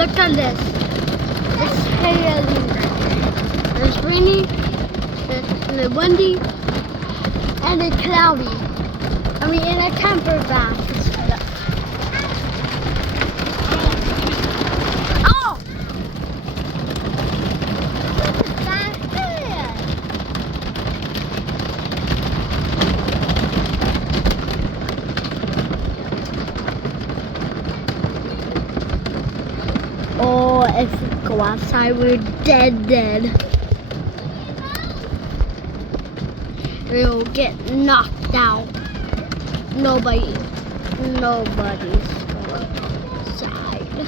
Look at this. It's hailing. It's rainy, it's windy, and it's cloudy. I mean, in a temper bath. Oh! Look at that hair. Oh, if we go outside, we're dead. We'll get knocked out. Nobody's going outside.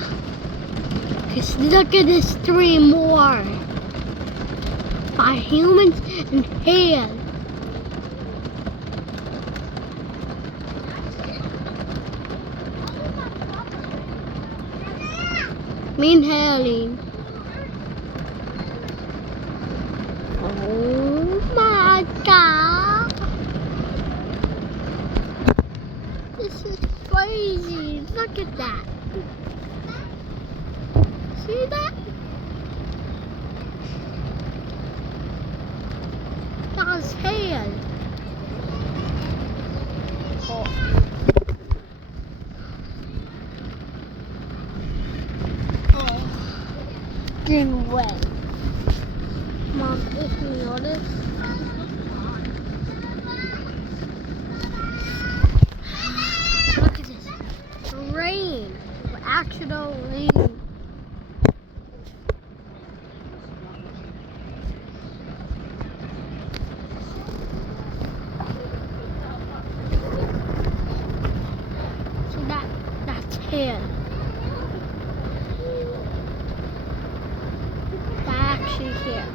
Cause look at this, 3 more. By humans and hail. Mean hailing. Oh my God. This is crazy. Look at that. See that? That's hail. Oh. Getting wet. Mom, if you notice. Look at this. Rain. Actual rain. See that? That's hail. Actually here,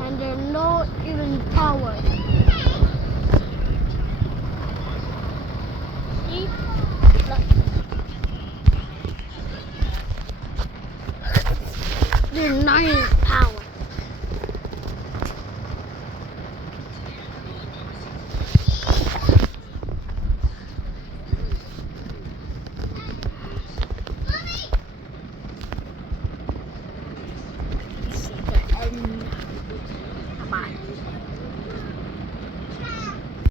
and there's no even power. See? Look. There's not even power.